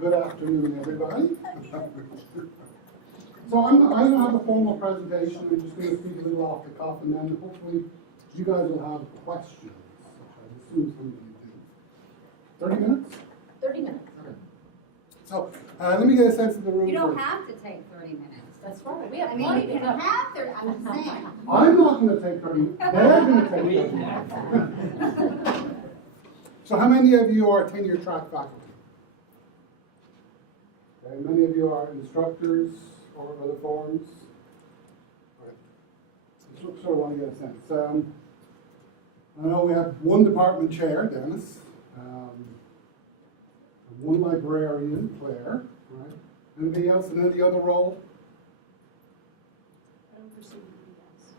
Good afternoon, everybody. So I don't have a formal presentation. I'm just going to speak a little off the cuff, and then hopefully you guys will have questions. I assume some of you do. 30 minutes? 30 minutes. Okay. So let me get a sense of the room. You don't first. have to take 30 minutes. That's right. We have I mean, plenty you to don't go. have 30. I'm just saying. I'm not going to take 30 minutes. They're going to take 30 minutes. So how many of you are tenure track faculty? Okay, many of you are instructors or other forms. Right. So sort of want to get a sense. I know we have one department chair, Dennis, one librarian, Claire, right? Anybody else in any other role? I don't perceive you guys.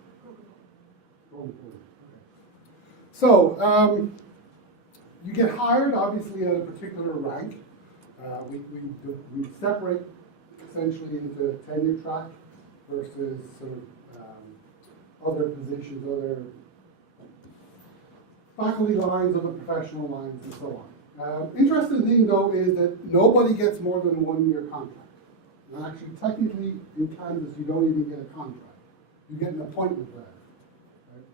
Oh, okay. So, you get hired, obviously, at a particular rank. We separate essentially into tenure track versus sort of other positions, other faculty lines, other professional lines, and so on. Interesting thing, though, is that nobody gets more than a one-year contract. And actually, technically, in Kansas, you don't even get a contract. You get an appointment letter. Right?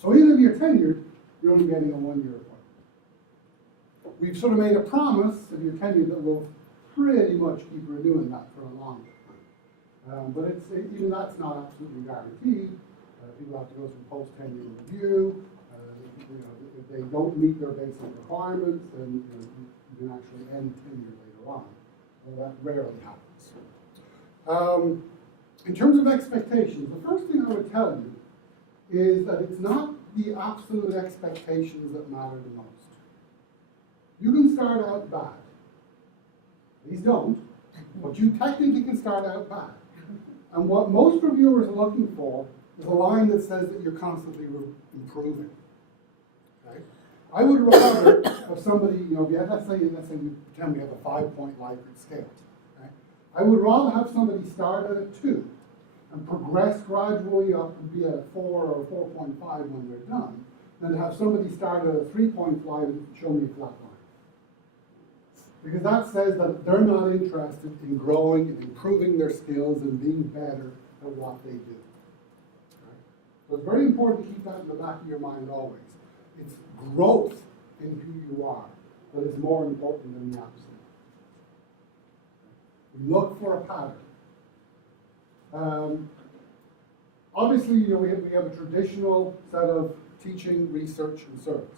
So even if you're tenured, you're only getting a one-year appointment. We've sort of made a promise, if you're tenured, that we'll pretty much keep renewing that for a long time. But even that's not absolutely guaranteed. People have to go through post-tenure review. If they don't meet their basic requirements, then you can actually end tenure later on. Well, that rarely happens. In terms of expectations, the first thing I would tell you is that it's not the absolute expectations that matter the most. You can start out bad. These don't, but you technically can start out bad. And what most reviewers are looking for is a line that says that you're constantly improving. Okay? I would rather have somebody, let's say we pretend we have a 5-point Likert scale. Okay? I would rather have somebody start at a 2 and progress gradually up and be at a 4 or 4.5 when they're done, than to have somebody start at a 3.5 and show me a flat line. Because that says that they're not interested in growing and improving their skills and being better at what they do. Right? So it's very important to keep that in the back of your mind always. It's growth in who you are that is more important than the absolute. We look for a pattern. Obviously, we have a traditional set of teaching, research, and service.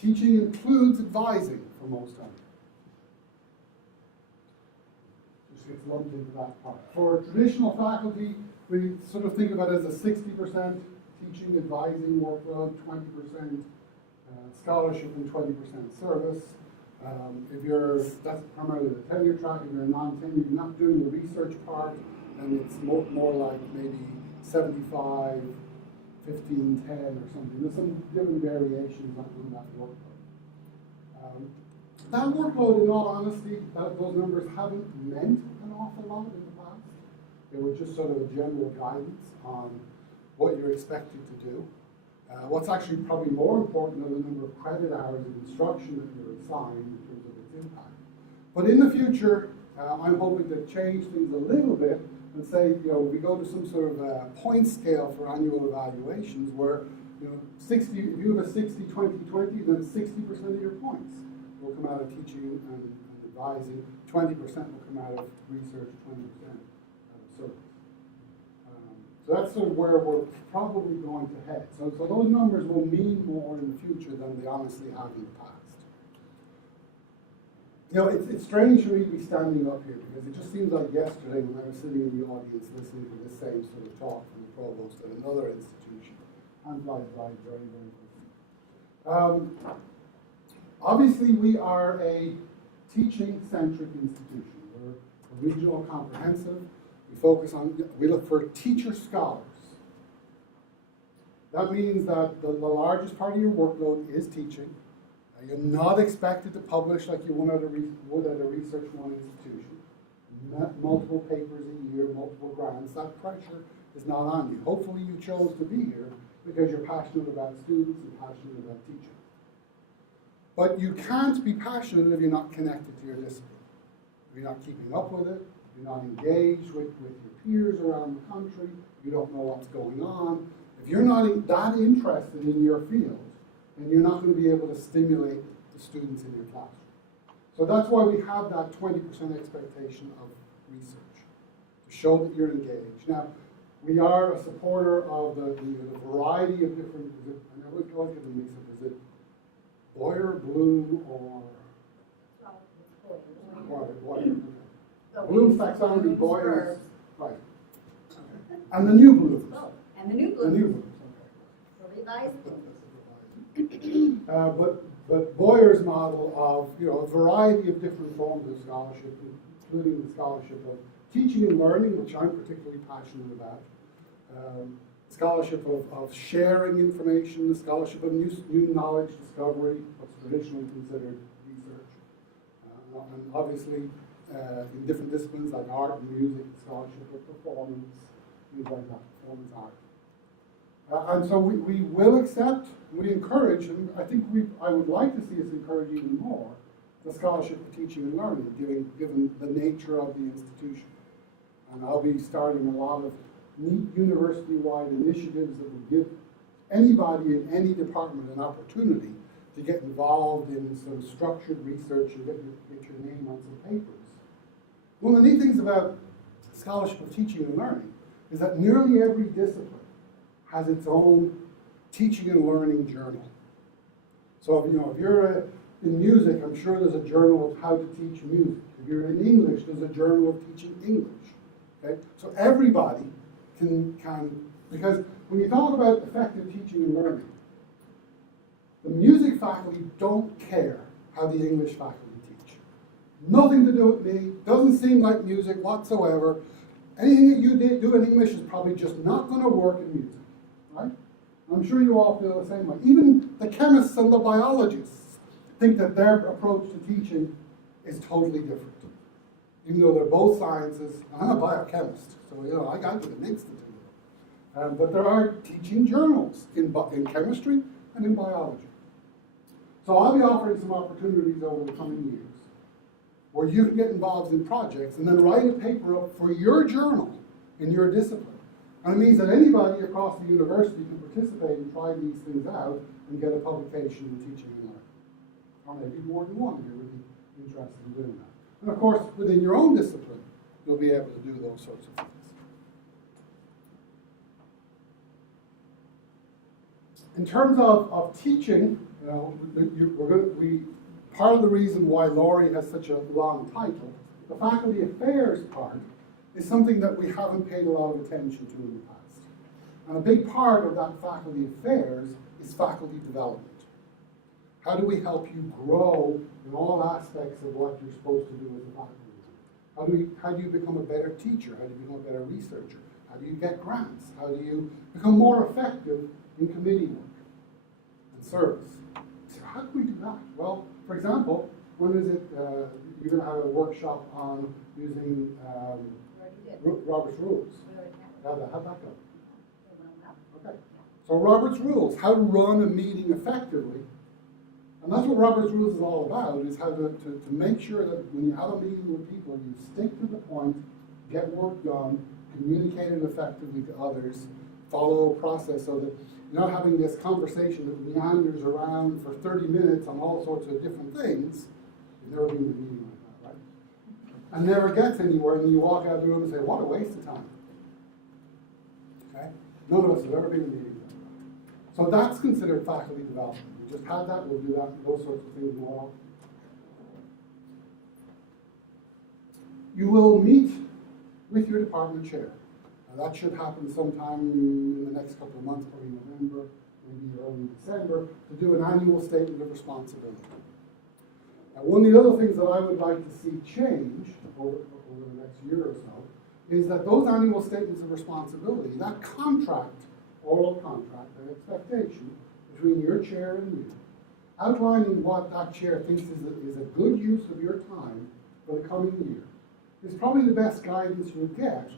Teaching includes advising for most times. Just gets lumped into that part. For traditional faculty, we sort of think of it as a 60% teaching, advising workload, 20% scholarship, and 20% service. That's primarily the tenure track. If you're non-tenure, you're not doing the research part, and it's more like maybe 75, 15, 10 or something. There's some different variations on that workload. That workload, in all honesty, those numbers haven't meant an awful lot in the past. They were just sort of a general guidance on what you're expected to do. What's actually probably more important than the number of credit hours of instruction that you're assigned in terms of its impact. But in the future, I'm hoping to change things a little bit and say, we go to some sort of point scale for annual evaluations where, 60, if you have a 60, 20, 20, then 60% of your points will come out of teaching and advising, 20% will come out of research, 20% out of service. So that's sort of where we're probably going to head. So those numbers will mean more in the future than they honestly have in the past. It's strange for me to be standing up here because it just seems like yesterday when I was sitting in the audience listening to this same sort of talk from the provost at another institution. Time flies by very, very quickly. Obviously, we are a teaching-centric institution. We're a regional comprehensive. We look for teacher scholars. That means that the largest part of your workload is teaching. You're not expected to publish like you would at a research one institution. Multiple papers a year, multiple grants. That pressure is not on you. Hopefully you chose to be here because you're passionate about students and passionate about teaching. But you can't be passionate if you're not connected to your discipline. If you're not keeping up with it, if you're not engaged with your peers around the country, you don't know what's going on. If you're not that interested in your field, then you're not going to be able to stimulate the students in your classroom. So that's why we have that 20% expectation of research, to show that you're engaged. Now, we are a supporter of the variety of different, I always get them mixed up, is it Boyer, Bloom, or Boyer? Okay. Bloom's taxonomy, Boyer's, right. Okay. And the new Blooms. Oh, and the new The blue. new Blooms, The revised okay. But Boyer's model of, a variety of different forms of scholarship, including the scholarship of teaching and learning, which I'm particularly passionate about, scholarship of sharing information, the scholarship of new knowledge discovery, what's traditionally considered research, and obviously in different disciplines like art and music, scholarship of performance, things like that, performance art. And so we will accept, we encourage, and I would like to see us encourage even more, the scholarship for teaching and learning, given the nature of the institution. And I'll be starting a lot of neat university-wide initiatives that will give anybody in any department an opportunity to get involved in some structured research and get your name on some papers. One of the neat things about scholarship of teaching and learning is that nearly every discipline has its own teaching and learning journal. So if you're in music, I'm sure there's a journal of how to teach music. If you're in English, there's a journal of teaching English. Okay? So everybody can, because when you talk about effective teaching and learning, the music faculty don't care how the English faculty teach. Nothing to do with me, doesn't seem like music whatsoever. Anything that you do in English is probably just not going to work in music, right? I'm sure you all feel the same way. Even the chemists and the biologists think that their approach to teaching is totally different. Even though they're both sciences, I'm a biochemist, so I got to mix the two. But there are teaching journals in chemistry and in biology. So I'll be offering some opportunities over the coming years where you can get involved in projects and then write a paper up for your journal in your discipline. And it means that anybody across the university can participate and try these things out and get a publication in teaching and learning. Or maybe more than one if you would be interested in doing that. And of course, within your own discipline, you'll be able to do those sorts of things. In terms of teaching, part of the reason why Lorie has such a long title, the faculty affairs part, is something that we haven't paid a lot of attention to in the past. And a big part of that faculty affairs is faculty development. How do we help you grow in all aspects of what you're supposed to do as a faculty? How do you become a better teacher? How do you become a better researcher? How do you get grants? How do you become more effective in committee work and service? So how do we do that? Well, for example, when is it you're going to have a workshop on using Robert's Rules? How'd that go? Okay. So Robert's Rules, how to run a meeting effectively. And that's what Robert's Rules is all about, is how to make sure that when you have a meeting with people, you stick to the point, get work done, communicate it effectively to others, follow a process so that you're not having this conversation that meanders around for 30 minutes on all sorts of different things. You've never been in a meeting like that, right? And never gets anywhere, and then you walk out of the room and say, what a waste of time. Okay? None of us have ever been in a meeting like that. So that's considered faculty development. We just had that, we'll do that, those sorts of things more. You will meet with your department chair. Now that should happen sometime in the next couple of months, probably November, maybe early December, to do an annual statement of responsibility. Now, one of the other things that I would like to see change over the next year or so is that those annual statements of responsibility, that contract, oral contract, that expectation between your chair and you, outlining what that chair thinks is a good use of your time for the coming year, is probably the best guidance you'll get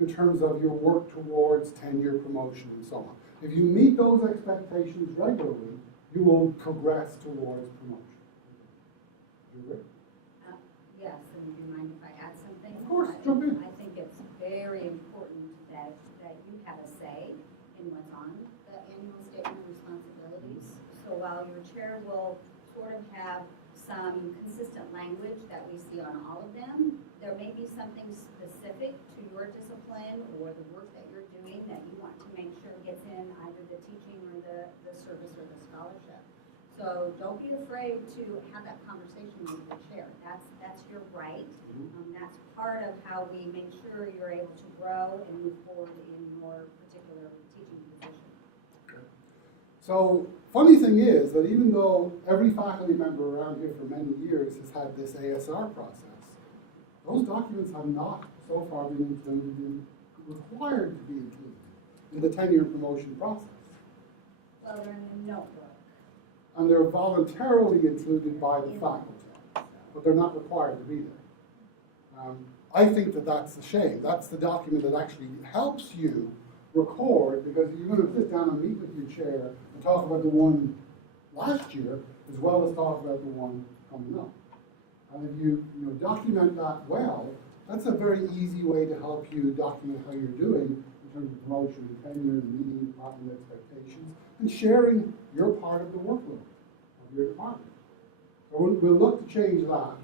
in terms of your work towards tenure, promotion, and so on. If you meet those expectations regularly, you will progress towards promotion. sort of have some consistent language that we see on all of them. There may be something specific to your discipline or the work that you're doing that you want to make sure gets in either the teaching or the service or the scholarship. So don't be afraid to have that conversation with the chair. That's your right. That's part of how we make sure you're able to grow and move forward in your particular teaching position. So, funny thing is that even though every faculty member around here for many years has had this ASR process, those documents have not so far been required to be included in the tenure and promotion process. Well, they're in the notebook. And they're voluntarily included by the faculty, but they're not required to be there. I think that that's a shame. That's the document that actually helps you record, because you're going to sit down and meet with your chair and talk about the one last year as well as talk about the one coming up. And if you document that well, that's a very easy way to help you document how you're doing in terms of promotion and tenure and meeting department expectations and sharing your part of the workload of your department. So we'll look to change that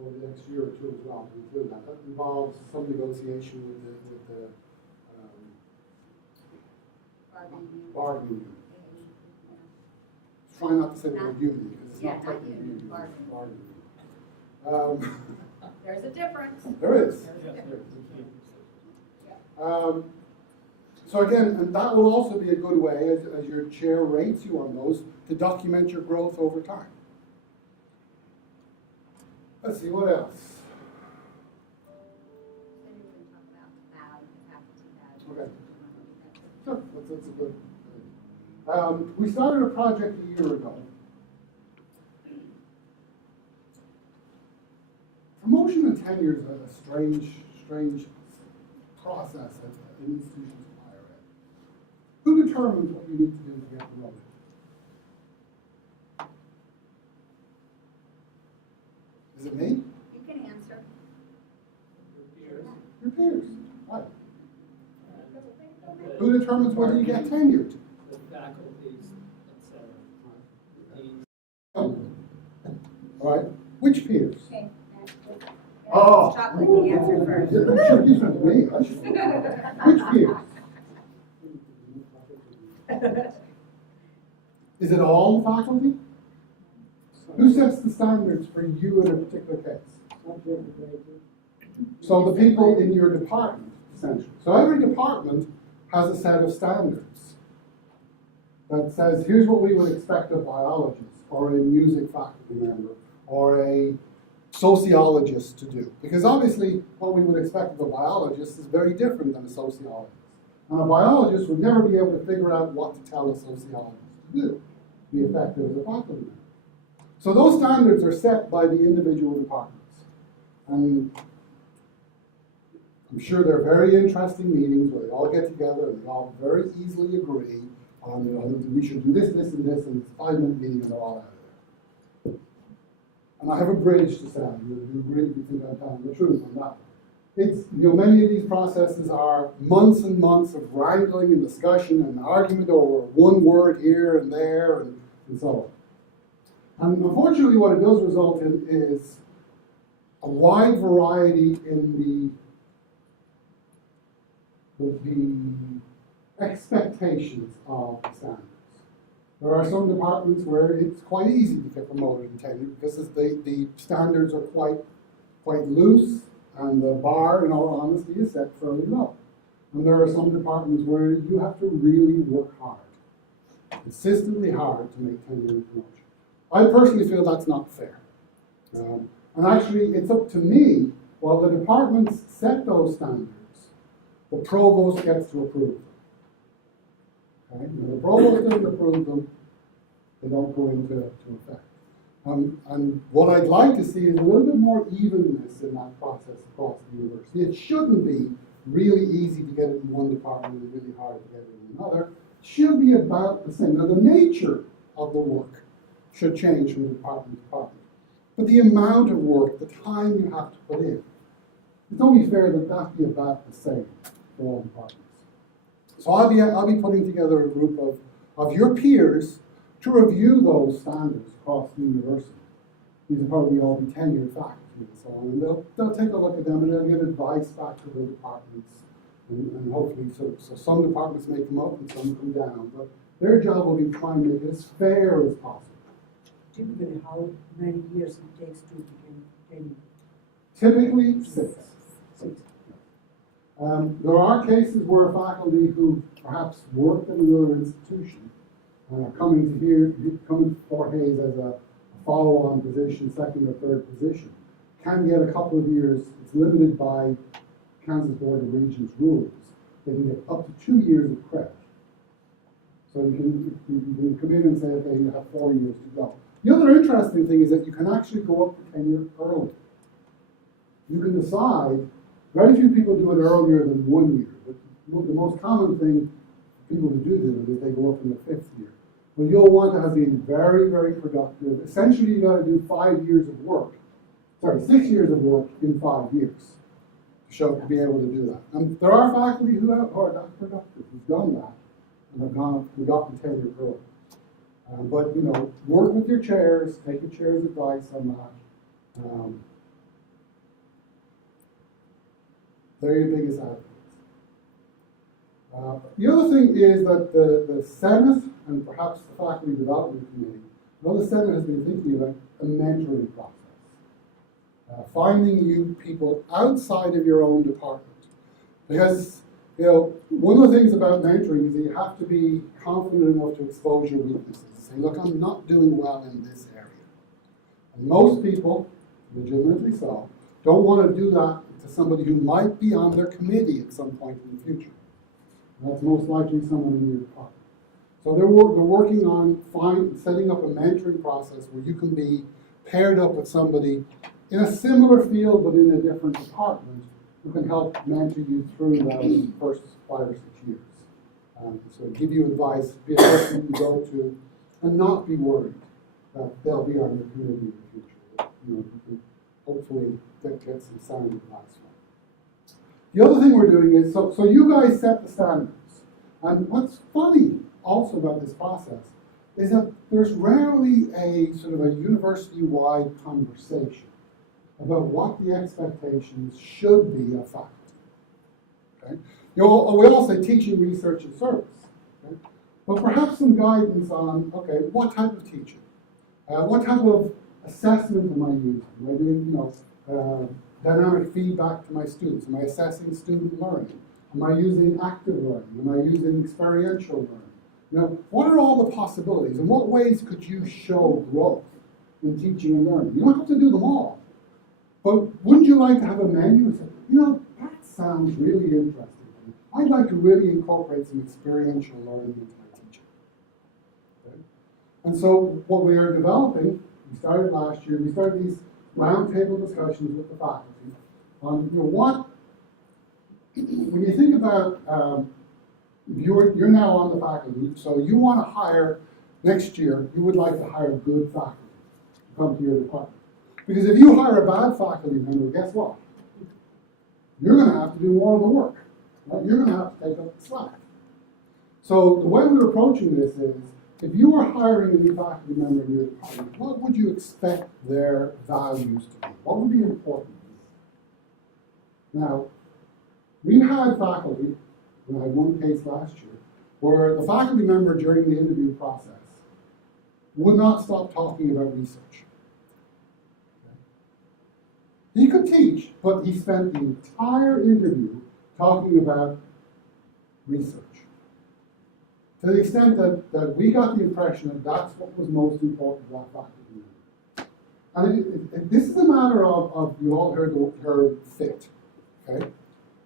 over the next year or two as well to include that. That involves some negotiation with the bargaining unit. Try not to say the word union because it's not technically union. Bargaining. There's a difference. There is. There's a difference. So again, and that will also be a good way, as your chair rates you on those, to document your growth over time. Let's see, what else? Then you're going to talk about the faculty badge. Okay. Sure, that's a good. We started a project a year ago. Promotion and tenure is a strange process in institutions of higher ed. Who determines what you need to do to get promoted? Is it me? You can answer. Your peers. Right. Who determines whether you get tenured? The faculties, etc. All right. Which peers? Okay. Oh. Chocolate, you answer first. You should do something to me. I should. Which peers? Is it all the faculty? Who sets the standards for you in a particular case? So the people in your department, essentially. So every department has a set of standards that says, here's what we would expect of biologists, or a music faculty member, or a sociologist to do. Because obviously, what we would expect of a biologist is very different than a sociologist. And a biologist would never be able to figure out what to tell a sociologist to do, to be effective as a faculty member. So those standards are set by the individual departments. And I'm sure they're very interesting meetings where they all get together and they all very easily agree on, we should do this, this, and this, and it's a 5-minute meeting and they're all out of there. And I have a bridge to sell. You really think I'm telling the truth on that. It's, many of these processes are months and months of wrangling and discussion and argument over one word here and there and so on. And unfortunately, what it does result in is a wide variety in the expectations of the standards. There are some departments where it's quite easy to get promoted and tenured because the standards are quite loose and the bar, in all honesty, is set fairly low. And there are some departments where you have to really work hard, consistently hard to make tenure and promotion. I personally feel that's not fair. And actually, it's up to me, while the departments set those standards, the provost gets to approve them. Okay? When the provost doesn't approve them, they don't go into effect. And what I'd like to see is a little bit more evenness in that process across the university. It shouldn't be really easy to get it in one department and really hard to get it in another. It should be about the same. Now, the nature of the work should change from department to department. But the amount of work, the time you have to put in, it's only fair that that be about the same for all departments. So I'll be putting together a group of your peers to review those standards across the university. These will probably all be tenured faculty and so on, and they'll take a look at them and they'll give advice back to the departments, and hopefully, so some departments may come up and some come down, but their job will be trying to make it as fair as possible. Typically, how many years it takes to become tenure? Typically, 6. 6. There are cases where faculty who perhaps worked at another institution and are coming for Hayes as a follow-on position, second or third position, can get a couple of years. It's limited by Kansas Board of Regents rules. They can get up to 2 years of credit. So you can come in and say, okay, you have 4 years to go. The other interesting thing is that you can actually go up to tenure early. You can decide, very few people do it earlier than 1 year, but the most common thing people who do it is they go up in the 5th year. Well, you'll want to have been very, very productive. Essentially, you got to do 5 years of work. 6 years of work in 5 years to be able to do that. And there are faculty who are that productive, who've done that, and have gotten tenure early. But, work with your chairs, take your chair's advice on that. They're your biggest advocates. The other thing is that the Senate and perhaps the Faculty Development Committee, the Senate has been thinking about a mentoring process. Finding you people outside of your own department. Because, one of the things about mentoring is that you have to be confident enough to expose your weaknesses. Say, look, I'm not doing well in this area. And most people, legitimately so, don't want to do that to somebody who might be on their committee at some point in the future. And that's most likely someone in your department. So they're working on setting up a mentoring process where you can be paired up with somebody in a similar field but in a different department who can help mentor you through those first 5 or 6 years. So give you advice, be a person you can go to, and not be worried that they'll be on your committee in the future. You can hopefully get some sound advice from. The other thing we're doing is, so you guys set the standards. And what's funny also about this process is that there's rarely a sort of a university-wide conversation about what the expectations should be of faculty. Okay? We all say teaching, research, and service. Okay? But perhaps some guidance on, okay, what type of teaching? What type of assessment am I using? Am I doing, dynamic feedback to my students? Am I assessing student learning? Am I using active learning? Am I using experiential learning? What are all the possibilities? In what ways could you show growth in teaching and learning? You don't have to do them all. But wouldn't you like to have a menu and say, that sounds really interesting to me. I'd like to really incorporate some experiential learning into my teaching. Okay? And so what we are developing, we started last year, we started these roundtable discussions with the faculty on what, when you think about, you're now on the faculty, so you want to hire, next year, you would like to hire good faculty to come to your department. Because if you hire a bad faculty member, guess what? You're going to have to do more of the work. Right? You're going to have to take up the slack. So the way we're approaching this is, if you are hiring a new faculty member in your department, what would you expect their values to be? What would be important to you? Now, we've had faculty, we had one case last year, where the faculty member during the interview process would not stop talking about research. He could teach, but he spent the entire interview talking about research. To the extent that we got the impression that that's what was most important to that faculty member. And this is a matter of you all heard the term fit. Okay?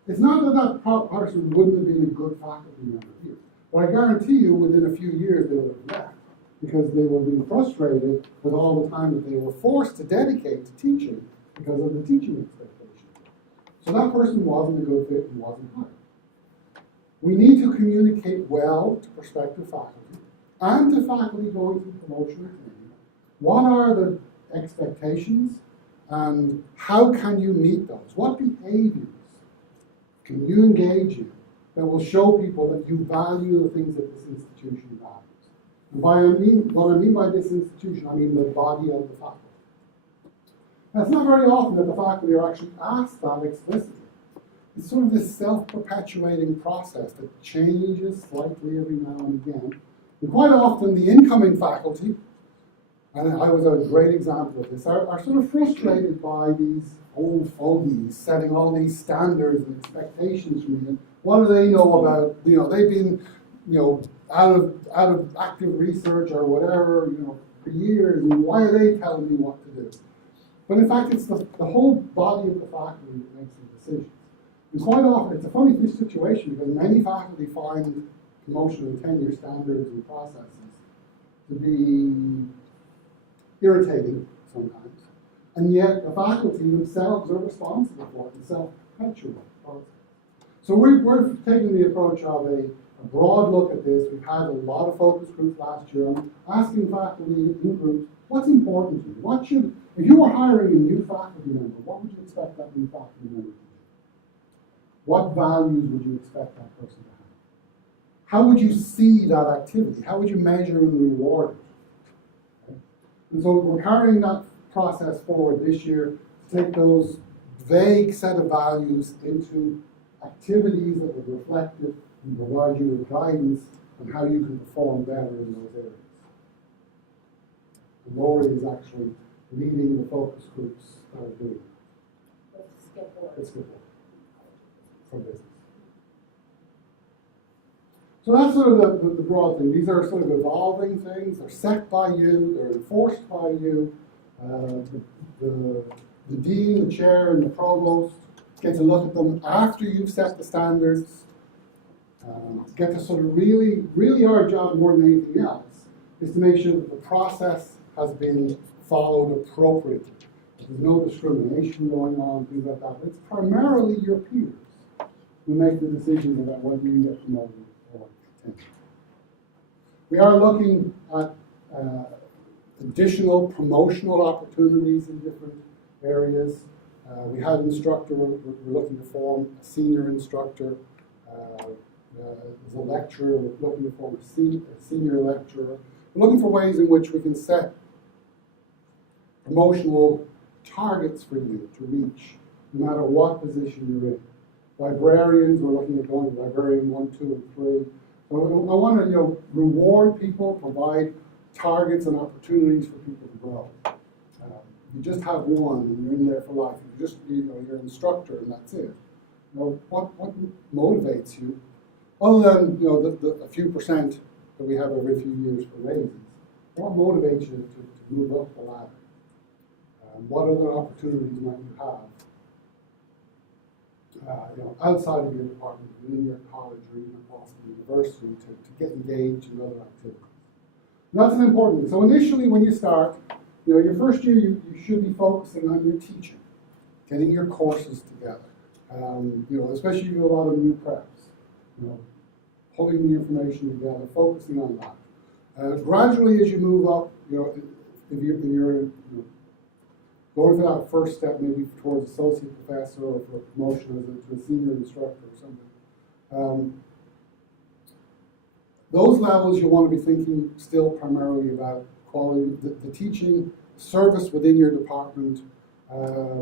It's not that person wouldn't have been a good faculty member here. But I guarantee you within a few years they would have left because they were being frustrated with all the time that they were forced to dedicate to teaching because of the teaching expectations. So that person wasn't a good fit and wasn't hired. We need to communicate well to prospective faculty and to faculty going through promotion or tenure. What are the expectations and how can you meet those? What behaviors can you engage in that will show people that you value the things that this institution values? What I mean by this institution, I mean the body of the faculty. Now, it's not very often that the faculty are actually asked that explicitly. It's sort of this self-perpetuating process that changes slightly every now and again. And quite often, the incoming faculty, and I was a great example of this, are sort of frustrated by these old fogies setting all these standards and expectations from you. What do they know about, they've been, out of active research or whatever, for years, and why are they telling me what to do? But in fact, it's the whole body of the faculty that makes the decisions. And quite often, it's a funny situation because many faculty find promotion and tenure standards and processes to be irritating sometimes. And yet, the faculty themselves are responsible for it and self-perpetuate the process. So we're taking the approach of a broad look at this. We've had a lot of focus groups last year on asking faculty in groups, what's important to you? If you were hiring a new faculty member, what would you expect that new faculty member to do? What values would you expect that person to have? How would you see that activity? How would you measure and reward it? Okay? And so we're carrying that process forward this year to take those vague set of values into activities that would reflect it and provide you with guidance on how you can perform better in those areas. And Lorie is actually leading the focus groups that are doing it. It's good work for business. So that's sort of the broad thing. These are sort of evolving things. They're set by you. They're enforced by you. The dean, the chair, and the provost get to look at them after you've set the standards. Get to sort of really our job more than anything else is to make sure that the process has been followed appropriately. There's no discrimination going on, things like that. It's primarily your peers who make the decisions about whether you get promoted or tenure. We are looking at additional promotional opportunities in different areas. We have instructor, we're looking to form a senior instructor. As a lecturer, we're looking to form a senior lecturer. We're looking for ways in which we can set promotional targets for you to reach, no matter what position you're in. Librarians, we're looking at going to librarian 1, 2, and 3. So I want to, reward people, provide targets and opportunities for people to grow. You just have one, and you're in there for life. You're an instructor, and that's it. What motivates you, other than the a few percent that we have every few years for raises? What motivates you to move up the ladder? What other opportunities might you have? Outside of your department, within your college or even across the university, to get engaged in other activities. And that's an important thing. So initially, when you start, your first year, you should be focusing on your teaching, getting your courses together. Especially if you do a lot of new preps, pulling the information together, focusing on that. Gradually, as you move up, if you're going for that first step, maybe towards associate professor or for promotion to a senior instructor or something. Those levels you want to be thinking still primarily about quality, the teaching, service within your department,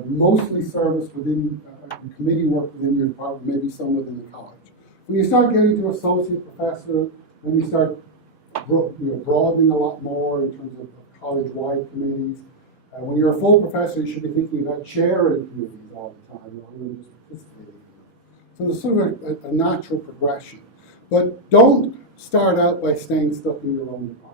mostly service within committee work within your department, maybe some within the college. When you start getting to associate professor, then you start broadening a lot more in terms of college-wide committees. When you're a full professor, you should be thinking about chairing committees all the time, rather than just participating in them. So there's sort of a natural progression. But don't start out by staying stuck in your own department.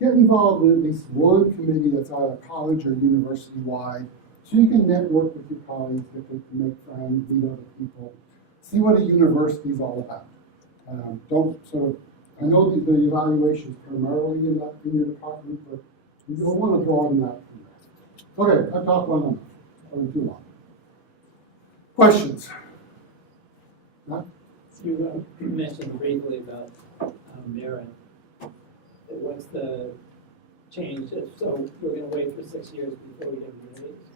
Get involved in at least one committee that's either college or university-wide, so you can network with your colleagues, get to make friends, meet other people, see what a university is all about. I know the evaluation is primarily in your department, but you don't want to broaden that from there. Okay, I've talked long enough. Probably too long. Questions? Huh? You mentioned briefly about merit. What's the change? So we're going to wait for 6 years before we get a raise?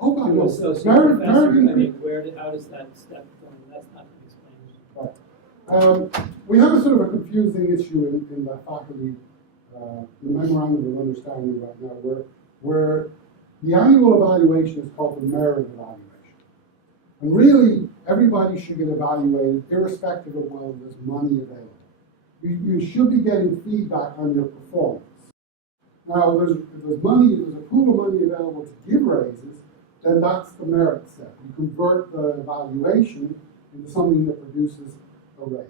Oh, God, no. Associate Merit professor, increase. how does that step from? That's not explained. Right. We have a sort of a confusing issue in the faculty the memorandum of understanding right now, where the annual evaluation is called the merit evaluation. And really, everybody should get evaluated irrespective of whether there's money available. You should be getting feedback on your performance. Now, if there's a pool of money available to give raises, then that's the merit step. You convert the evaluation into something that produces a raise.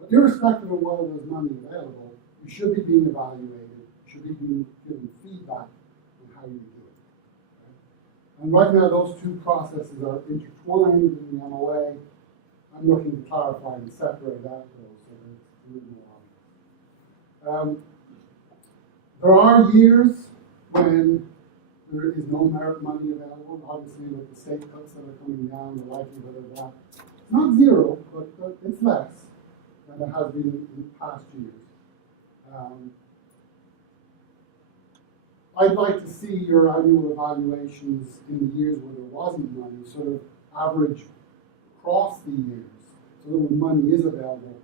But irrespective of whether there's money available, you should be being evaluated, you should be being given feedback on how you do it. Okay? And right now, those two processes are intertwined in the MOA. I'm looking to clarify and separate that though, so that it's a little more obvious. There are years when there is no merit money available. Obviously, with the state cuts that are coming down, the likelihood of that, it's not zero, but it's less than it has been in past years. I'd like to see your annual evaluations in the years where there wasn't money, sort of average across the years. So that when money is available,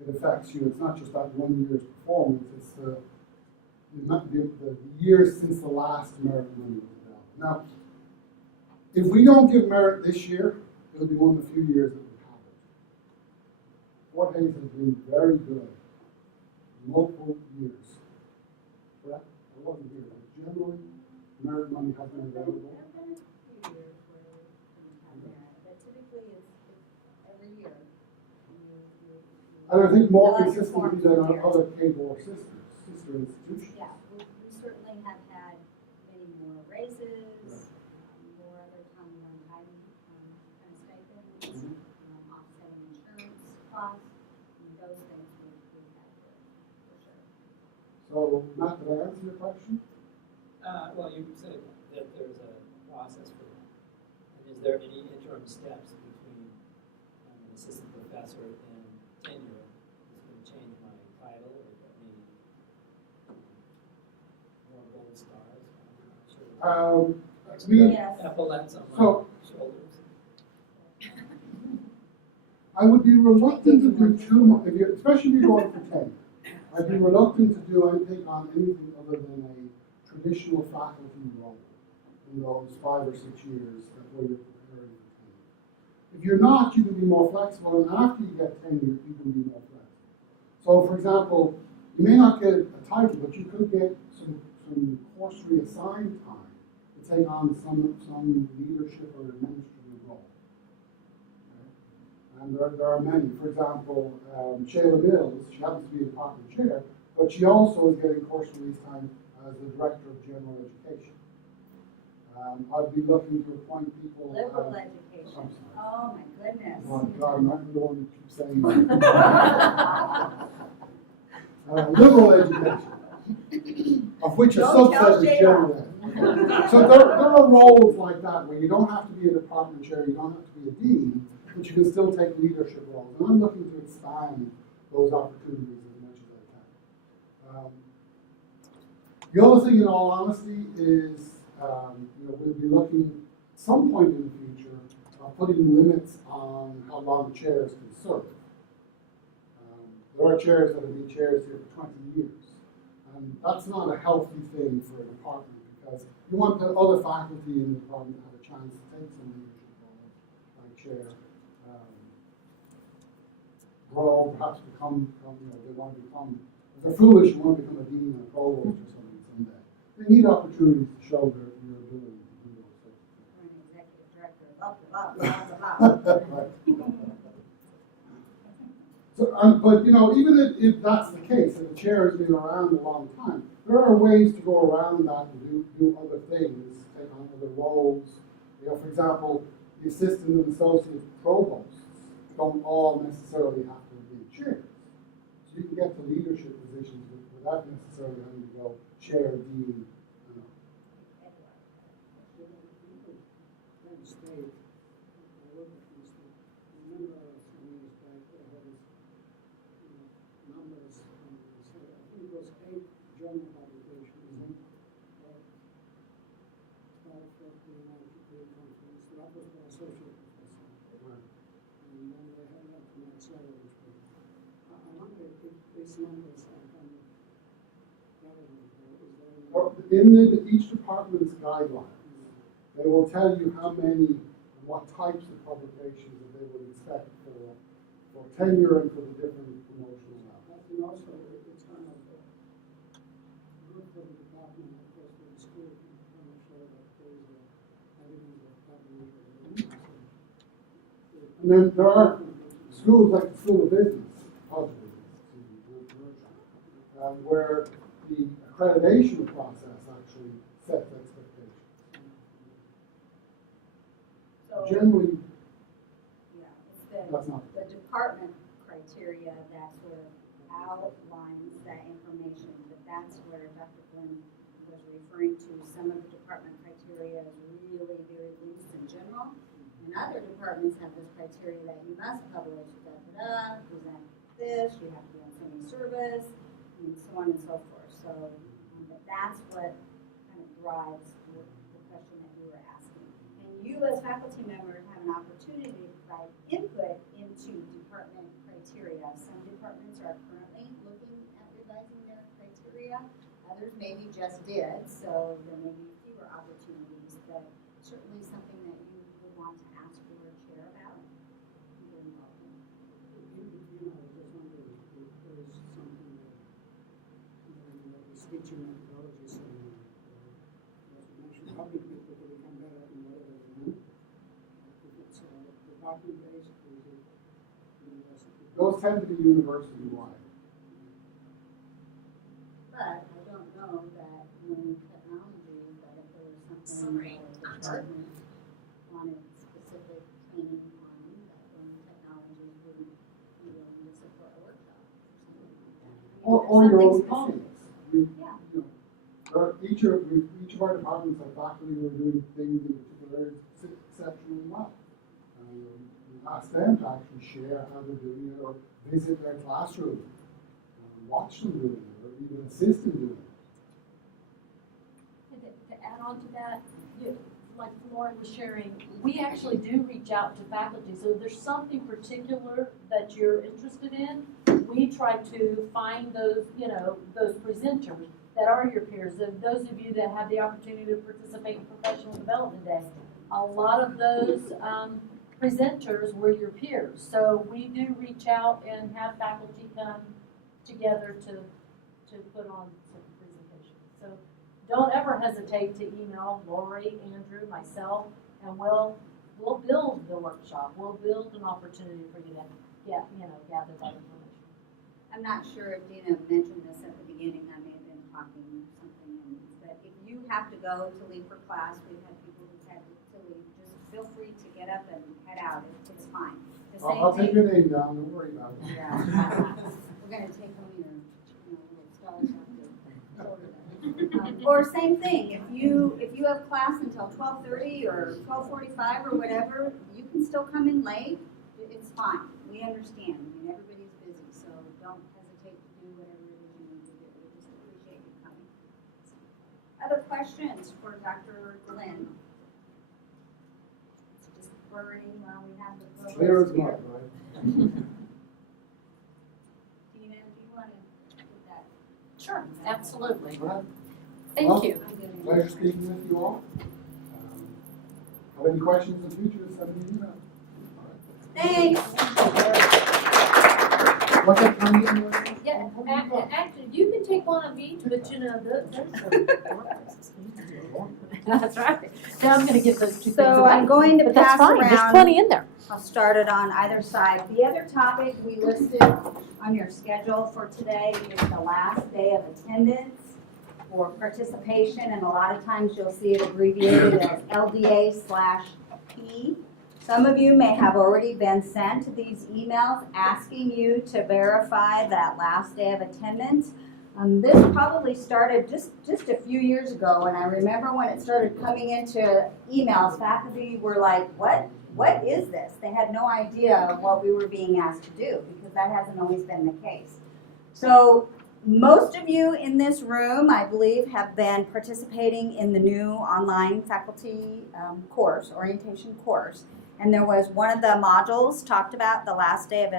it affects you. It's not just that 1 year's performance, it's the years since the last merit money was available. Now, if we don't give merit this year, it'll be one of the few years that we have it. Fort Hayes has been very good multiple years. Correct? I wasn't here, but generally, merit money has been available. There have been a few years where we have merit, but typically it's every year. And I think more Fill out your consistently forms than for our merit. other cable or sister institutions. Yeah, we certainly have had many more raises, more other time one-time kind of stipends, offsetting insurance costs, and those things we've had for sure. So, Matt, did I answer your question? Well, you said that there's a process for that. And is there any interim steps between an assistant professor and tenure? Is it going to change my title or get me more gold stars? I'm not sure. Me, Yes. Epaulets on my So- shoulders. I would be reluctant to do too much, especially if you're going for tenure. I'd be reluctant to do anything on anything other than a traditional faculty role in those 5 or 6 years where you're preparing for tenure. If you're not, you can be more flexible, and after you get tenure, you can be more flexible. So, for example, you may not get a title, but you could get some course reassigned time to take on some leadership or administrative role. And there are many. For example, Shayla Mills, she happens to be a department chair, but she also is getting course release time as the director of general education. I'd be looking to appoint people. Liberal education. I'm sorry. Oh, my goodness. Oh, God, I'm not the one who keeps saying that. Liberal education, of which a Don't tell subset is Shayla. general ed. So there are roles like that where you don't have to be a department chair, you don't have to be a dean, but you can still take leadership roles. And I'm looking to expand those opportunities as much as I can. The other thing, in all honesty, is we'll be looking at some point in the future putting limits on how long chairs can serve. There are chairs that have been chairs here for 20 years. And that's not a healthy thing for a department because you want the other faculty in the department to have a chance to take some leadership roles, like chair, grow, perhaps become, they want to become, if they're foolish, you want to become a dean or a provost or something someday. They need opportunities to show your ability to do those sorts of things. Or an executive director, blah, blah, blah, blah, blah, blah. So, but even if that's the case, and the chair has been around a long time, there are ways to go around that and do other things, take on other roles. For example, the assistant and associate provosts don't all necessarily have to be chairs. So you can get to leadership positions without necessarily having to go chair, dean. State, I work at the state. I remember a few years back that I had this numbers from the state. I think it was 8 journal publications. 12, 14, 93 conference. That was for associate professor. And then they had that for myself, which was, I wonder if these numbers are kind of each department's guidelines, they will tell you how many and what types of publications that they would expect for tenure and for the different promotional levels. And also, it's kind of good for the department, of course, for the school, to kind of show that there is evidence of public. And then there are schools like the School of Business, where the accreditation process actually sets expectations. So, Generally, yeah, it's that's not. the department criteria that sort of outlines that information, but that's where Dr. Glynn was referring to. Some of the department criteria is really very loose in general, and other departments have this criteria that you must publish, present this, you have to be on so many service, and so on and so forth. So but that's what kind of drives the question that you were asking. And you as faculty members have an opportunity to provide input into department criteria. Some departments are currently looking at revising their criteria. Others maybe just did, so there may be fewer opportunities, but certainly something that you would want to ask your chair about. And get involved in. In between, I was just wondering if there is something that, is teaching methodologies and, as you mentioned, helping people to become better in whatever they do. If it's department-based, or is it university? Those tend to be university-wide. But I don't know that in technology, that if there was something that the department wanted specific training on, that then technologies would be willing to support a workshop or something like that. I mean, Or your there's own something colleagues. You Yeah. know, each of our departments have faculty who are doing things in particular areas exceptionally well. We ask them to actually share how they're doing it, or visit their classroom, watch them doing it, or even assist in doing it. And to add on to that, like Lorie was sharing, we actually do reach out to faculty. So if there's something particular that you're interested in, we try to find those, those presenters that are your peers. And those of you that have the opportunity to participate in Professional Development Day, a lot of those presenters were your peers. So we do reach out and have faculty come together to put on some presentations. So don't ever hesitate to email Lorie, Andrew, myself, and we'll build the workshop. We'll build an opportunity for you to gather that information. I'm not sure if Dina mentioned this at the beginning, I may have been talking something, but if you have to go to leave for class, we've had people who've had to leave, just feel free to get up and head out, it's fine. The same I'll take thing- your name down, don't worry about it. Yeah. We're gonna take home your, little stars off your shoulder there. Or same thing, if you have class until 12:30 or 12:45 or whatever, you can still come in late, it's fine, we understand, everybody's busy, so don't hesitate to do whatever it is you need to do, we just appreciate you coming. Other questions for Dr. Glynn? It's just burning while we have the provost Clear as here. mud, right? Dina, do you want to put that? Sure, absolutely. All right. Thank Well, you. Pleasure speaking with you all. Have any questions in the future, send me an email. All right. Thanks. What's that kind of email? Yeah, actually, you can take one of each, but that's right. Now I'm gonna give those two things So away. I'm going to But that's pass fine, there's around. plenty in there. I'll start it on either side. The other topic we listed on your schedule for today is the last day of attendance for participation, and a lot of times you'll see it abbreviated as LDA/P. Some of you may have already been sent these emails asking you to verify that last day of attendance. This probably started just a few years ago, and I remember when it started coming into emails, faculty were like, what is this? They had no idea what we were being asked to do, because that hasn't always been the case. So most of you in this room, I believe, have been participating in the new online faculty course, orientation course. And there was one of the modules talked about the last day of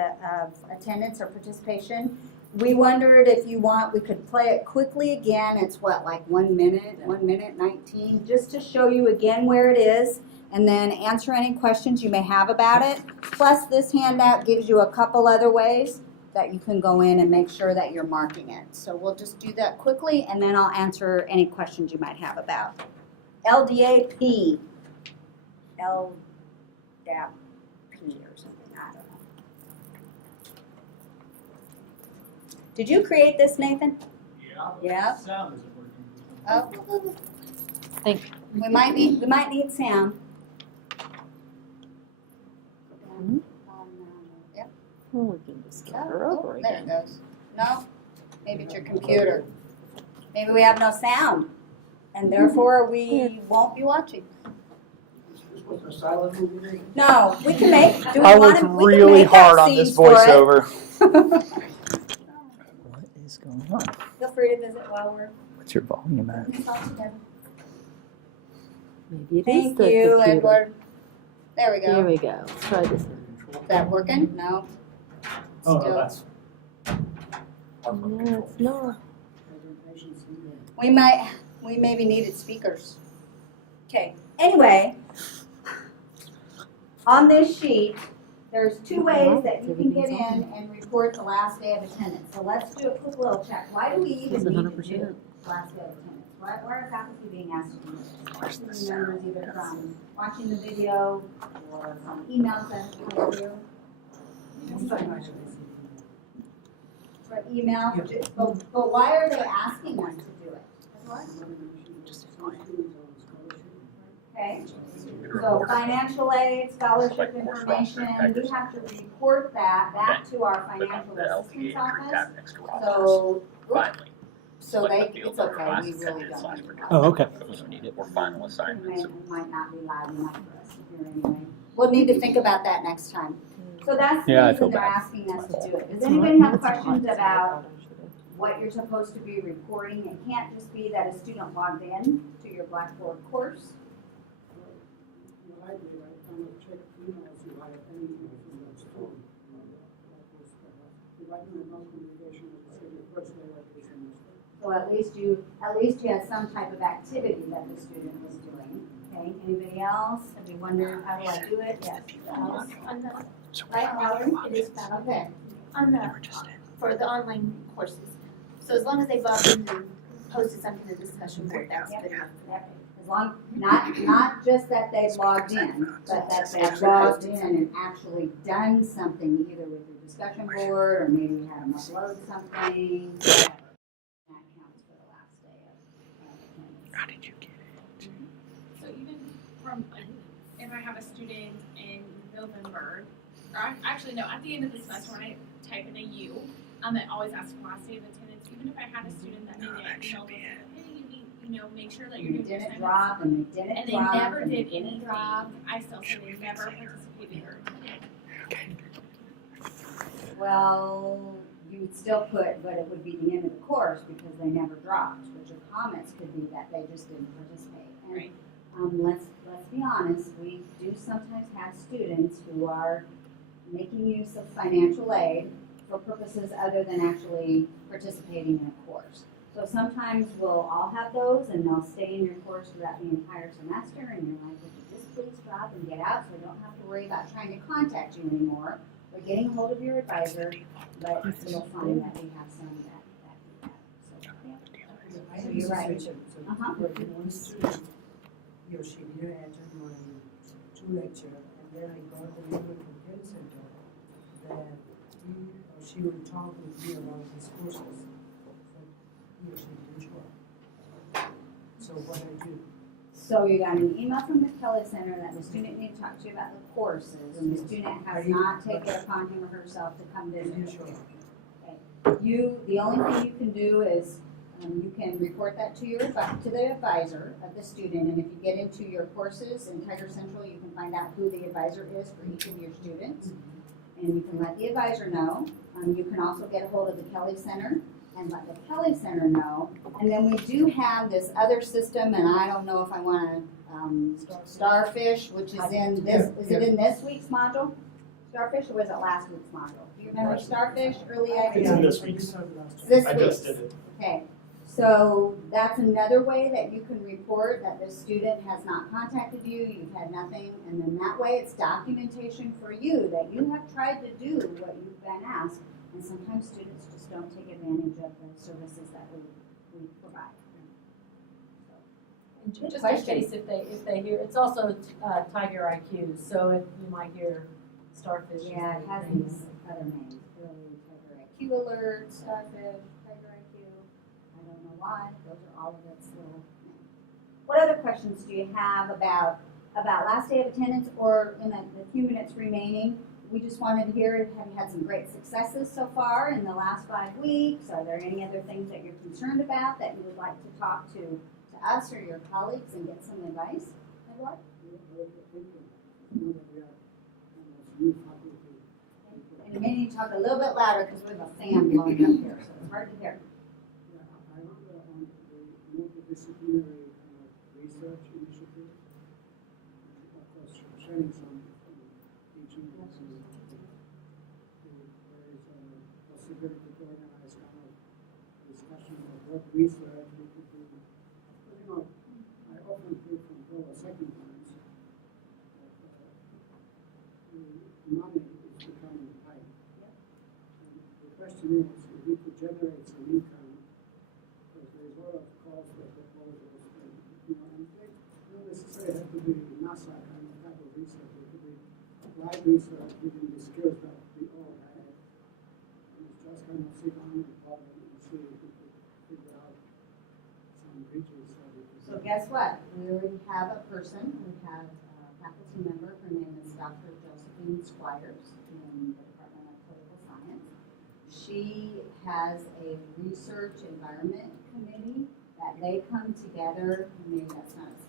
attendance or participation we wondered if you want, we could play it quickly again. It's what, like 1 minute, 1 minute 19, just to show you again where it is and then answer any questions you may have about it. Plus, this handout gives you a couple other ways that you can go in and make sure that you're marking it. So we'll just do that quickly and then I'll answer any questions you might have about LDAP. LDAP or something, I don't know. Did you create this, Nathan? Yeah. Sound isn't working. Oh, Thank we might need sound. Yep. Well, we can just start her Oh, over there it again. goes. No, maybe it's your computer. Maybe we have no sound, and therefore we won't be watching. Was there silent movie? No, we can make. Do we I want worked to? We can really make up hard on this scenes for it. voiceover. What is going on? Feel free to visit while we're What's your volume at? putting this all together. Maybe it is Thank the you, computer. Edward. There we There go. we go. Let's try this. Is that working? No. Oh, Still. no, that's. No, it's not. Presentations in there. We maybe needed speakers. Okay, anyway, on this sheet, there's two ways that you can get in and report the last day of attendance. So let's do a quick little check. Why do we even It's need to 100%. do last day of attendance? Why are faculty being asked to do this? Members either from watching the video or from emails that have come through. For email, but why are they asking us to do it? Okay, so financial aid, scholarship information, we have to report that back to our financial assistance office. So they, it's okay, we really don't need it. Oh, okay. It might not be loud enough for us to hear anyway. We'll need to think about that next time. So that's the Yeah, I reason feel they're bad. asking us to do it. Does anybody have questions about what you're supposed to be reporting? It can't just be that a student logged in to your Blackboard course. In the library, I kind of check emails if I have anything from that student. Providing a non-communication with the student first day of the semester. So at least you had some type of activity that the student was doing. Okay, anybody else? Have you wondered, how do I do it? Yes. On the, Right, Mallory? it is found Okay. on the, for the online courses. So as long as they log in and posted something to the discussion board, that's Yep. good enough. Yep. As long, not just that they've logged in, but that they've logged in and actually done something, either with your discussion board, or maybe you had them upload something, whatever. That counts for the last day of attendance. How did you get it? So even from, if I have a student in November, or actually no, at the end of the semester when I type in a U, it always asks for last day of attendance. Even if I had a student that maybe I emailed them, hey, you need, make sure that you're And doing they your didn't assignments. drop, and they didn't And they drop, never and they did didn't anything. drop. I still say they never participated or attended. Well, you would still put, but it would be the end of the course because they never dropped, but your comments could be that they just didn't participate. And, Right. let's be honest, we do sometimes have students who are making use of financial aid for purposes other than actually participating in a course. So sometimes we'll all have those and they'll stay in your course throughout the entire semester and you're like, would you just please drop and get out so I don't have to worry about trying to contact you anymore, or getting a hold of your advisor, but you'll find that we have some that do that. So, yeah. I So have you're a right. situation, so Uh-huh. where one student, he or she didn't attend my two lecture, and then I got the email from Health Center that he or she will talk with me about his courses. But he or she didn't show up. So what I do, So you got an email from the Kelly Center that the student needed to talk to you about the courses, and the student has not taken it upon him or herself to come they visit didn't with show you. up. The only thing you can do is, you can report that to the advisor of the student, and if you get into your courses in Tiger Central, you can find out who the advisor is for each of your students, and you can let the advisor know. You can also get a hold of the Kelly Center and let the Kelly Center know. And then we do have this other system, and I don't know if I want to, Starfish, which is in this, is it in this week's module? Starfish, or was it last week's module? Do you remember Starfish, early IQ? It's in this I week's. started last It's time. this I week's. just did it. Okay, so that's another way that you can report that the student has not contacted you, you've had nothing, and then that way it's documentation for you that you have tried to do what you've been asked, and sometimes students just don't take advantage of the services that we provide. And Good just in question. case if they hear, it's also Tiger IQ, so if you might hear Starfish. is Yeah, it the has thing. these other names, early Tiger IQ alert, Starfish, Tiger IQ. I don't know why, those are all of its little names. What other questions do you have about last day of attendance, or in the few minutes remaining? We just wanted to hear, have you had some great successes so far in the last 5 weeks? Are there any other things that you're concerned about that you would like to talk to us or your colleagues and get some advice? Edward? Now that we are almost new faculty, And you may need to talk a little bit louder because we have a fan blowing up here, so it's hard to hear. yeah, I wonder on the multidisciplinary kind of research initiative, of course, sharing some teaching and there is a possibility to organize kind of discussion of what research we could do. Because, I often hear from fellow second times that the money is becoming tight. And the question is, if we could generate some income, because there's a lot of calls for proposals, and, and they don't necessarily have to be NASA kind of type of research. It could be applied research within the skills that we all have. And it's just kind of sit down and problem and see if we could figure out some bridges that we could. So guess what? We already have a person, we have a faculty member, her name is Dr. Josephine Squires in the Department of Political Science. She has a research environment committee that they come together, maybe that's not its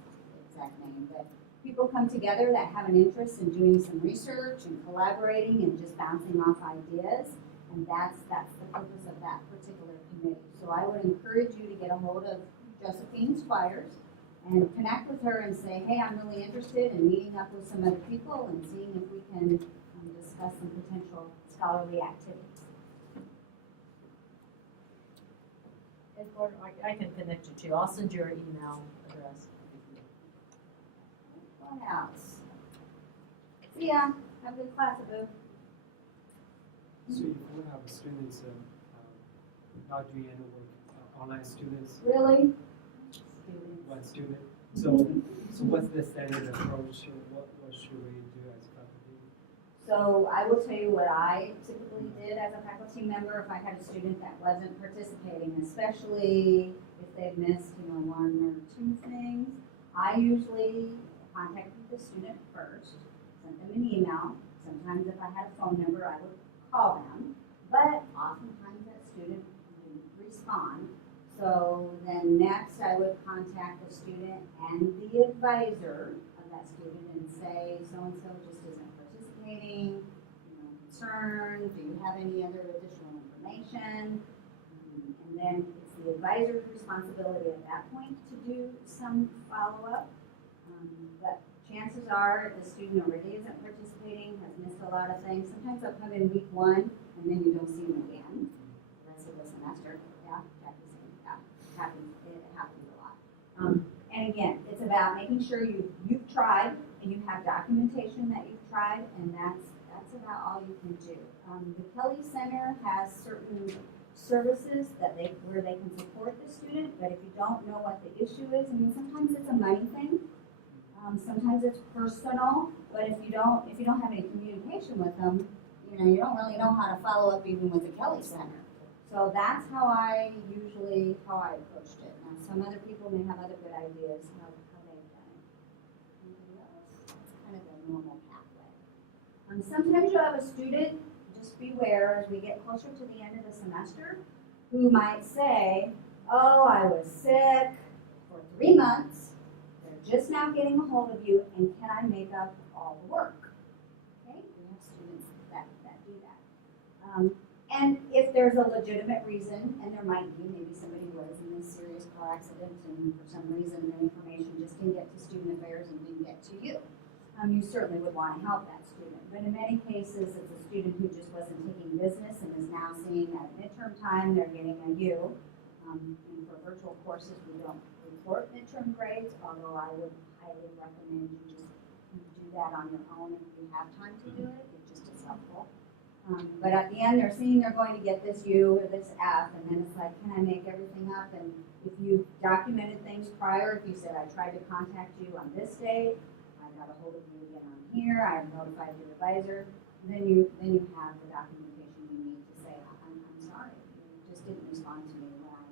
exact name, but people come together that have an interest in doing some research and collaborating and just bouncing off ideas. And that's the purpose of that particular committee. So I would encourage you to get a hold of Josephine Squires and connect with her and say, hey, I'm really interested in meeting up with some other people and seeing if we can discuss some potential scholarly activities. Edward, I can connect you too. I'll send you your email address. What else? See ya. Have a good class, Abu. So you will have students not doing any work, online students, Really? one student. So what's the standard approach? What should we do as faculty? So I will tell you what I typically did as a faculty member if I had a student that wasn't participating, especially if they've missed, one or two things. I usually contacted the student first, sent them an email. Sometimes if I had a phone number, I would call them, but oftentimes that student didn't respond. So then next I would contact the student and the advisor of that student and say, so-and-so just isn't participating, concerned, do you have any other additional information? And then it's the advisor's responsibility at that point to do some follow-up. But chances are, if the student already isn't participating, has missed a lot of things, sometimes they'll come in week 1 and then you don't see them again the rest of the semester. Yeah, it happens a lot. And again, it's about making sure you've tried and you have documentation that you've tried, and that's about all you can do. The Kelly Center has certain services where they can support the student, but if you don't know what the issue is, sometimes it's a money thing. Sometimes it's personal, but if you don't have any communication with them, you don't really know how to follow up even with the Kelly Center. So that's how I approached it. Now, some other people may have other good ideas how they've done it. Anything else? That's kind of the normal pathway. Sometimes you'll have a student, just beware as we get closer to the end of the semester, who might say, oh, I was sick for 3 months. They're just now getting a hold of you, and can I make up all the work? Okay, we have students that do that. And if there's a legitimate reason, and there might be, maybe somebody was in a serious car accident and for some reason the information just didn't get to student affairs and didn't get to you. you certainly would want to help that student. But in many cases, it's a student who just wasn't taking business and is now seeing at midterm time they're getting a U. And for virtual courses, we don't report midterm grades, although I would highly recommend you just do that on your own if you have time to do it. It just is helpful. But at the end, they're seeing they're going to get this U or this F, and then it's like, can I make everything up? And if you documented things prior, if you said, I tried to contact you on this date, I got a hold of you again on here, I notified your advisor, then you have the documentation you need to say, I'm sorry, you just didn't respond to me when I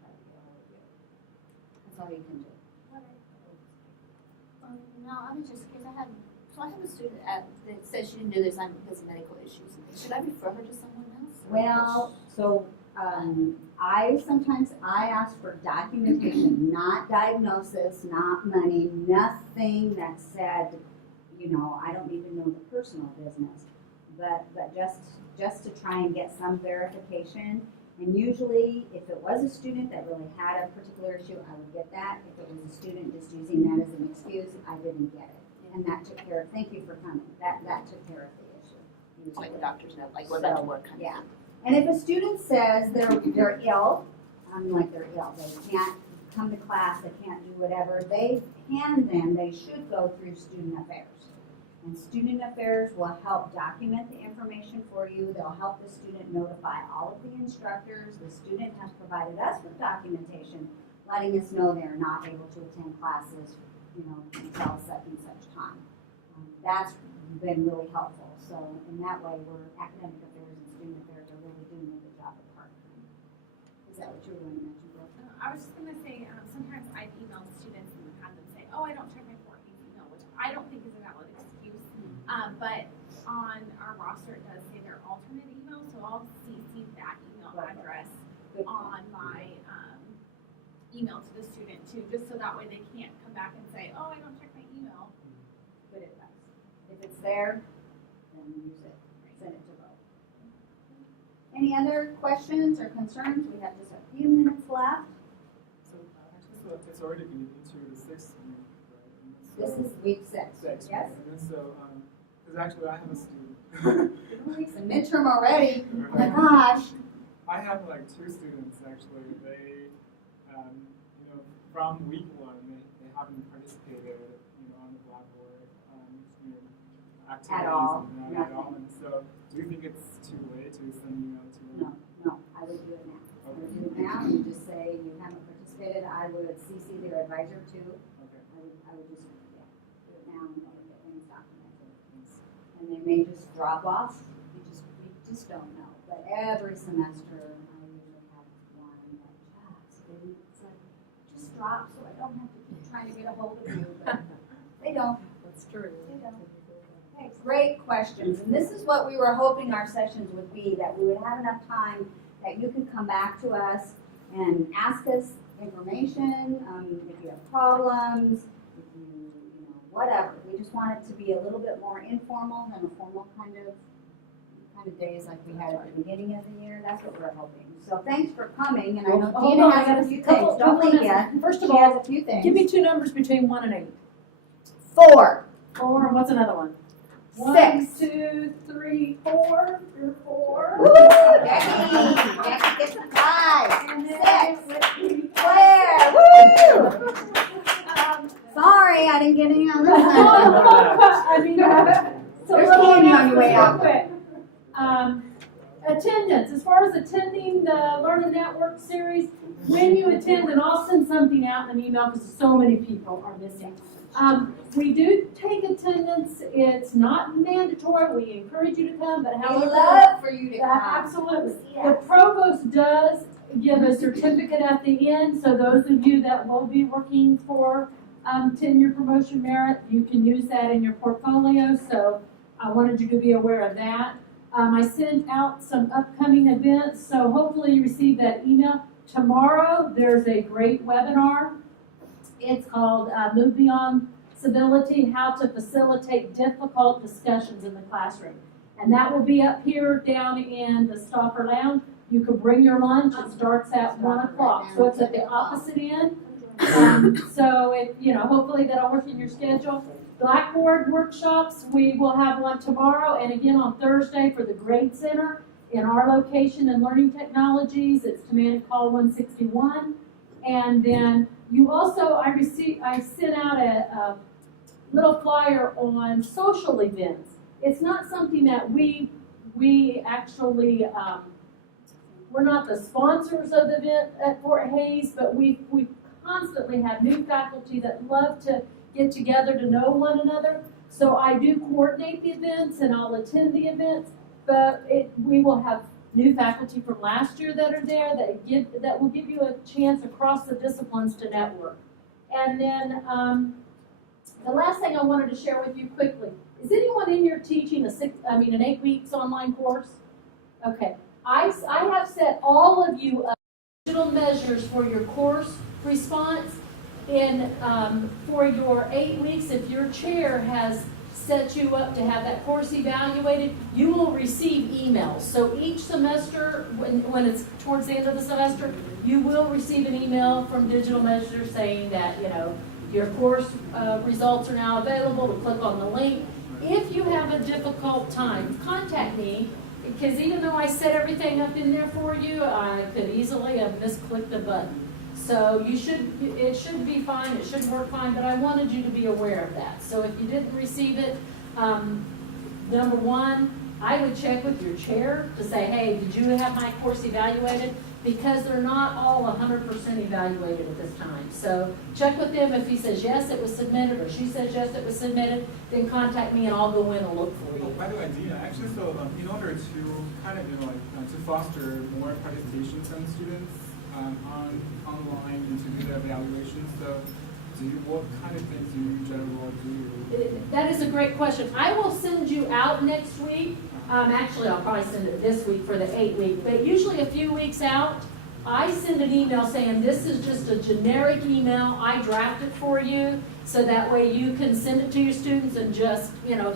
tried to get a hold of you. That's all you can do. No, I was just, because I have a student that says she didn't do the assignment because of medical issues. Should I refer her to someone else? Well, so I ask for documentation, not diagnosis, not money, nothing that said, I don't even know the personal business, but just to try and get some verification. And usually, if it was a student that really had a particular issue, I would get that. If it was a student just using that as an excuse, I didn't get it. And that took care of, thank you for coming, that took care of the issue. It's like the doctor's note, like we're about to work. Yeah. And if a student says they're ill, they're ill, they can't come to class, they can't do whatever, they should go through student affairs. And student affairs will help document the information for you. They'll help the student notify all of the instructors. The student has provided us with documentation, letting us know they're not able to attend classes, until such and such time. That's been really helpful. So in that way, academic affairs and student affairs are really doing a good job of part-time. Is that what you were going to mention, Brooke? I was just going to say, sometimes I've emailed students and had them say, oh, I don't check my 14th email, which I don't think is a valid excuse. But on our roster, it does say their alternate email, so I'll CC that email address on my email to the student too, just so that way they can't come back and say, oh, I don't check my email. But it does. If it's there, then use it. Send it to both. Any other questions or concerns? We have just a few minutes left. So it's already been into the 6th week, right? This is week 6. 6, Yes. right? And then so, because actually I have a student. 2 weeks of midterm already. Oh my gosh. I have like 2 students actually. They, from week 1, they haven't participated, on the Blackboard, activities At all. and that at all. And so, do you think it's too late to send to them? No, I would do it now. I would do it now and just say you haven't participated. I would CC their advisor too. Okay. I would just, do it now and get things documented. And they may just drop off. You just don't know. But every semester, I usually have one that just drop so I don't have to keep trying to get a hold of you. But they don't. That's true. They don't. Okay, great questions. And this is what we were hoping our sessions would be, that we would have enough time that you could come back to us and ask us information, if you have problems, if you whatever. We just want it to be a little bit more informal than a formal kind of days like we had at the beginning of the year. That's what we're hoping. So thanks for coming, and I know Hold Gina on, has I got a a few couple- things. Don't couple leave minutes. yet. First of She has all, a few things. Give me 2 numbers between 1 and 8. 4. 4, and what's another one? 6. 1, 2, 3, 4. You're 4. Woo! Jackie gets a 5. 6. Claire. Woo! Sorry, I didn't get any on this one. I mean, so There's let me candy on ask your way this out. real quick. Attendance, as far as attending the Learning Network series, when you attend, and I'll send something out in an email because so many people are missing. We do take attendance. It's not mandatory. We encourage you to come, but We however. love for you to come. Absolutely. The Yes. provost does give a certificate at the end, so those of you that will be working for tenure promotion merit, you can use that in your portfolio, so I wanted you to be aware of that. I sent out some upcoming events, so hopefully you received that email. Tomorrow, there's a great webinar. It's called Move Beyond Civility, How to Facilitate Difficult Discussions in the Classroom. And that will be up here down in the Stoffer Lounge. You can bring your lunch. It starts at 1 o'clock. So it's at the opposite end. So hopefully that'll work in your schedule. Blackboard workshops, we will have one tomorrow and again on Thursday for the Grade Center in our location in Learning Technologies. It's command and call 161. And then you also, I sent out a little flyer on social events. It's not something that we actually, we're not the sponsors of the event at Fort Hays, but we constantly have new faculty that love to get together to know one another. So I do coordinate the events and I'll attend the events, but we will have new faculty from last year that are there that will give you a chance across the disciplines to network. And then the last thing I wanted to share with you quickly, is anyone in here teaching an 8 weeks online course? Okay, I have set all of you up digital measures for your course response. For your 8 weeks, if your chair has set you up to have that course evaluated, you will receive emails. So each semester, when it's towards the end of the semester, you will receive an email from Digital Measure saying that, your course results are now available. To click on the link. If you have a difficult time, contact me, because even though I set everything up in there for you, I could easily have misclicked a button. So it should be fine, it should work fine, but I wanted you to be aware of that. So if you didn't receive it, number one, I would check with your chair to say, hey, did you have my course evaluated? Because they're not all 100% evaluated at this time. So check with them. If he says yes, it was submitted, or she says yes, it was submitted, then contact me and I'll go in and look for you. Oh, by the way, Dina, actually, so in order to kind of, to foster more participation from students online and to do the evaluations, so what kind of things do you generally do? That is a great question. I will send you out next week. Actually, I'll probably send it this week for the 8 week, but usually a few weeks out, I send an email saying this is just a generic email. I draft it for you, so that way you can send it to your students and just,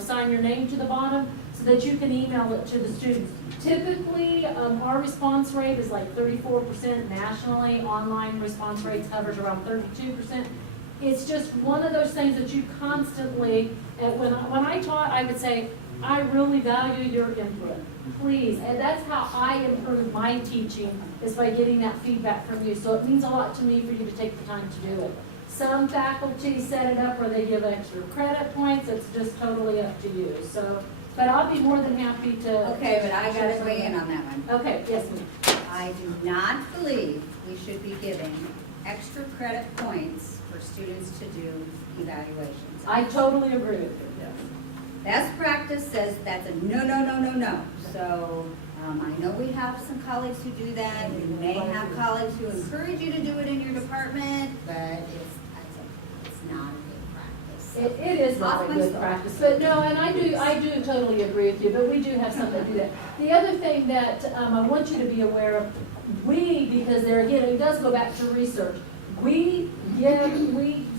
sign your name to the bottom so that you can email it to the students. Typically, our response rate is like 34% nationally. Online response rates hovers around 32%. It's just one of those things that you constantly, when I taught, I would say, I really value your input, please. And that's how I improve my teaching, is by getting that feedback from you. So it means a lot to me for you to take the time to do it. Some faculty set it up where they give extra credit points. It's just totally up to you. So, but I'll be more than happy to. Okay, but I got to weigh in on that one. Okay, yes, ma'am. I do not believe we should be giving extra credit points for students to do evaluations. I totally agree with you. Yes. Best practice says that's a no, no, no, no, no. So I know we have some colleagues who do that. We may have colleagues who encourage you to do it in your department, but it's not a good practice. It is not a good practice, but no, and I do totally agree with you, but we do have some that do that. The other thing that I want you to be aware of, because there again, it does go back to research, we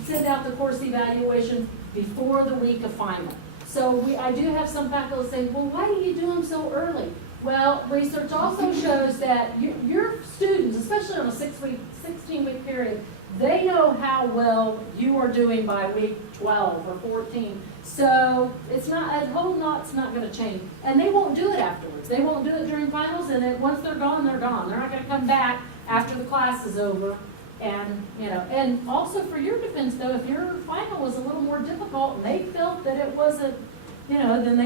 send out the course evaluations before the week of final. So I do have some faculty saying, well, why do you do them so early? Well, research also shows that your students, especially on a 16-week period, they know how well you are doing by week 12 or 14. So it's not, a whole lot's not going to change. And they won't do it afterwards. They won't do it during finals, and then once they're gone, they're gone. They're not going to come back after the class is over. And, and also for your defense, though, if your final was a little more difficult and they felt that it wasn't, then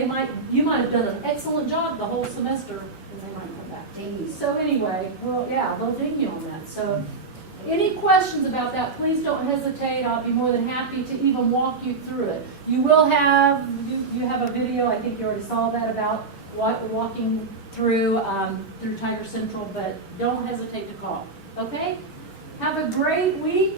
you might have done an excellent job the whole semester, and they might come back. Ding you. So anyway, well, yeah, they'll ding you on that. So any questions about that, please don't hesitate. I'll be more than happy to even walk you through it. You will have, you have a video, I think you already saw that, about walking through Tiger Central, but don't hesitate to call. Okay? Have a great week.